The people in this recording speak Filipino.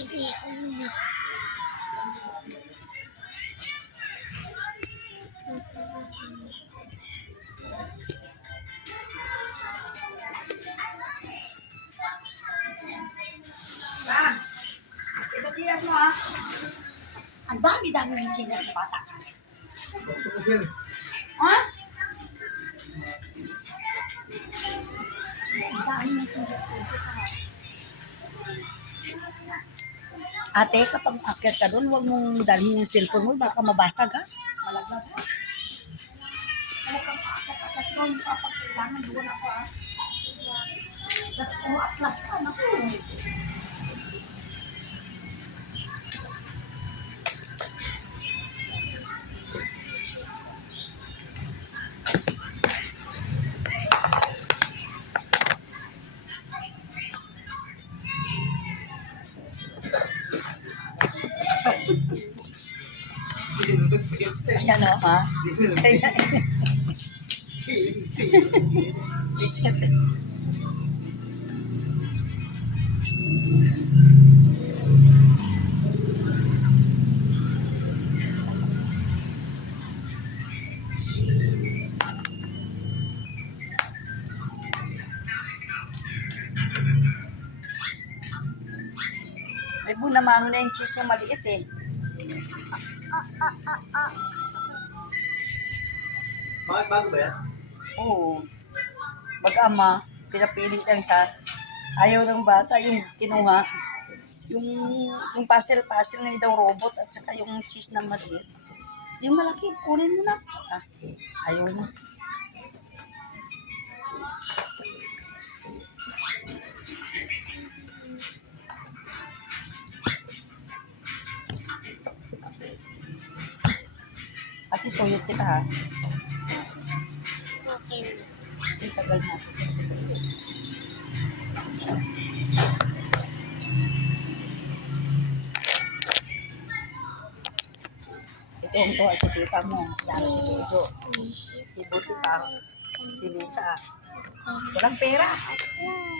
Ito chinas mo ha. Ang dami-dami ng chinas ng bata. Ha? Ang dami ng chinas. Ate, kapag akyat ka doon, huwag mong dalhin yung cellphone mo, baka mabasag ha. Malaglag ha. Kaya kang akyat doon, kapag kailangan doon ako ha. Kung atlas ka, naku. Ayan o, ha? Reset. May bunamano na yung cheese yung maliit eh. Bakit bago ba yan? Oo. Mag-ama, pinapili lang siya. Ayaw ng bata yung kinuha. Yung puzzle na daw robot at saka yung cheese na maliit. Yung malaki, kunin mo na. Ah, ayaw na. Ate, suyot kita ha. Okay. Ang tagal na. Ito ang tuwa si tita mo. Lalo si Tudo. Ibuti pa si Lisa. Walang pera. Wow.